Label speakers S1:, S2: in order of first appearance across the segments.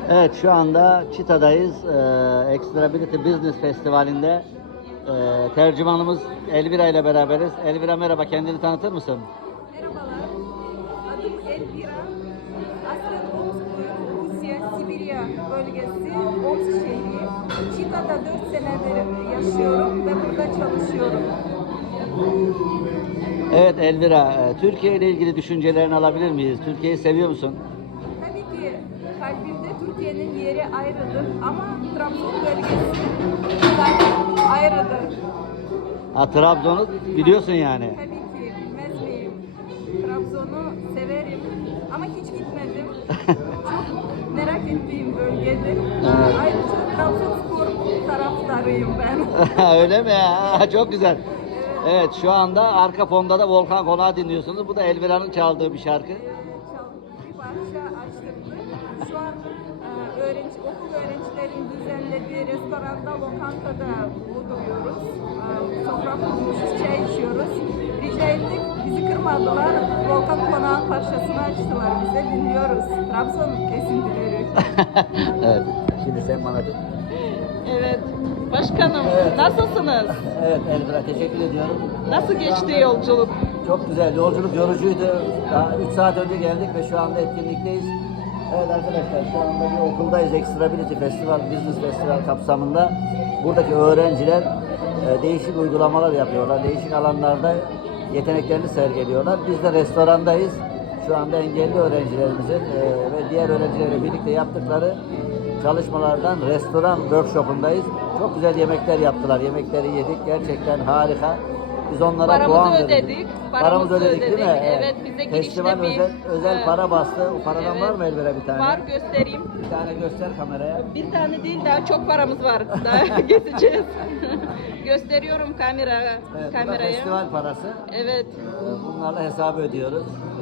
S1: Evet, şu anda Çita'dayız. Extrability Business Festivali'nde tercümanımız Elvira ile beraberiz. Elvira merhaba, kendini tanıtır mısın?
S2: Merhabalar, adım Elvira. Aslen Omsk, Rusya, Sibirya bölgesi, Omsk şehri. Çita'da 4 senedir yaşıyorum ve burada çalışıyorum.
S1: Evet Elvira, Türkiye ile ilgili düşüncelerini alabilir miyiz? Türkiye'yi seviyor musun?
S2: Tabii ki kalbimde Türkiye'nin yeri ayrıdır ama Trabzon bölgesi zaten ayrıdır.
S1: Ha, Trabzon'u biliyorsun yani.
S2: Tabii ki bilmez miyim? Trabzon'u severim ama hiç gitmedim. Çok merak ettiğim bölgedir. Ayrıca Trabzonspor taraftarıyım ben.
S1: Öyle mi ya? Çok güzel. Evet, şu anda arka fonda da Volkan Konak'ı dinliyorsunuz. Bu da Elvira'nın çaldığı bir şarkı.
S2: Bir parça açtırdık. Şu an okul öğrencilerin düzenlediği restoranda, lokantada bulunuyoruz. Sofra kurmuşuz, çay içiyoruz. Rica ettik, bizi kırmadılar. Volkan Konak'ın parçasını açtılar bize, dinliyoruz. Trabzon esintileri.
S1: Evet, şimdi sen bana...
S3: Evet. Başkanım,
S1: Evet.
S3: nasılsınız?
S1: Evet Elvira, teşekkür ediyorum.
S3: Nasıl geçti yolculuk?
S1: Çok güzel, yolculuk yorucuydu. Daha 3 saat önce geldik ve şu anda etkinlikteyiz. Evet arkadaşlar, şu anda bir okuldayız. Extrability Festival, Business Festival kapsamında. Buradaki öğrenciler değişik uygulamalar yapıyorlar. Değişik alanlarda yeteneklerini sergiliyorlar. Biz de restorandayız. Şu anda engelli öğrencilerimizin ve diğer öğrencilerle birlikte yaptıkları çalışmalardan restoran workshopundayız. Çok güzel yemekler yaptılar. Yemekleri yedik. Gerçekten harika. Biz onlara
S3: Paramızı
S1: puan
S3: ödedik.
S1: verdik.
S3: Paramızı
S1: Ödedik değil mi?
S3: Evet, bize girişte
S1: Festival
S3: bir
S1: özel para bastı. O paradan
S3: Evet.
S1: var mı Elvira bir tane?
S3: Var, göstereyim.
S1: Bir tane göster kameraya.
S3: Bir tane değil, daha çok paramız var. Daha geçeceğiz. Gösteriyorum
S1: Evet, bu da
S3: kameraya.
S1: festival parası.
S3: Evet.
S1: Bunlarla hesabı ödüyoruz.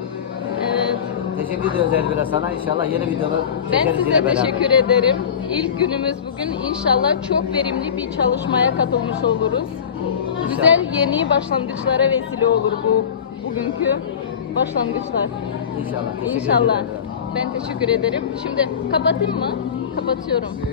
S3: Evet.
S1: Teşekkür ediyoruz Elvira sana. İnşallah yeni videoda
S3: Ben
S1: çekeriz
S3: size
S1: yine beraber.
S3: teşekkür ederim. İlk günümüz bugün, inşallah çok verimli bir çalışmaya katılmış oluruz. Güzel yeni başlangıçlara vesile olur bugünkü başlangıçlar.
S1: İnşallah. Teşekkür
S3: İnşallah.
S1: ediyorum.
S3: Ben teşekkür ederim. Şimdi kapatayım mı? Kapatıyorum.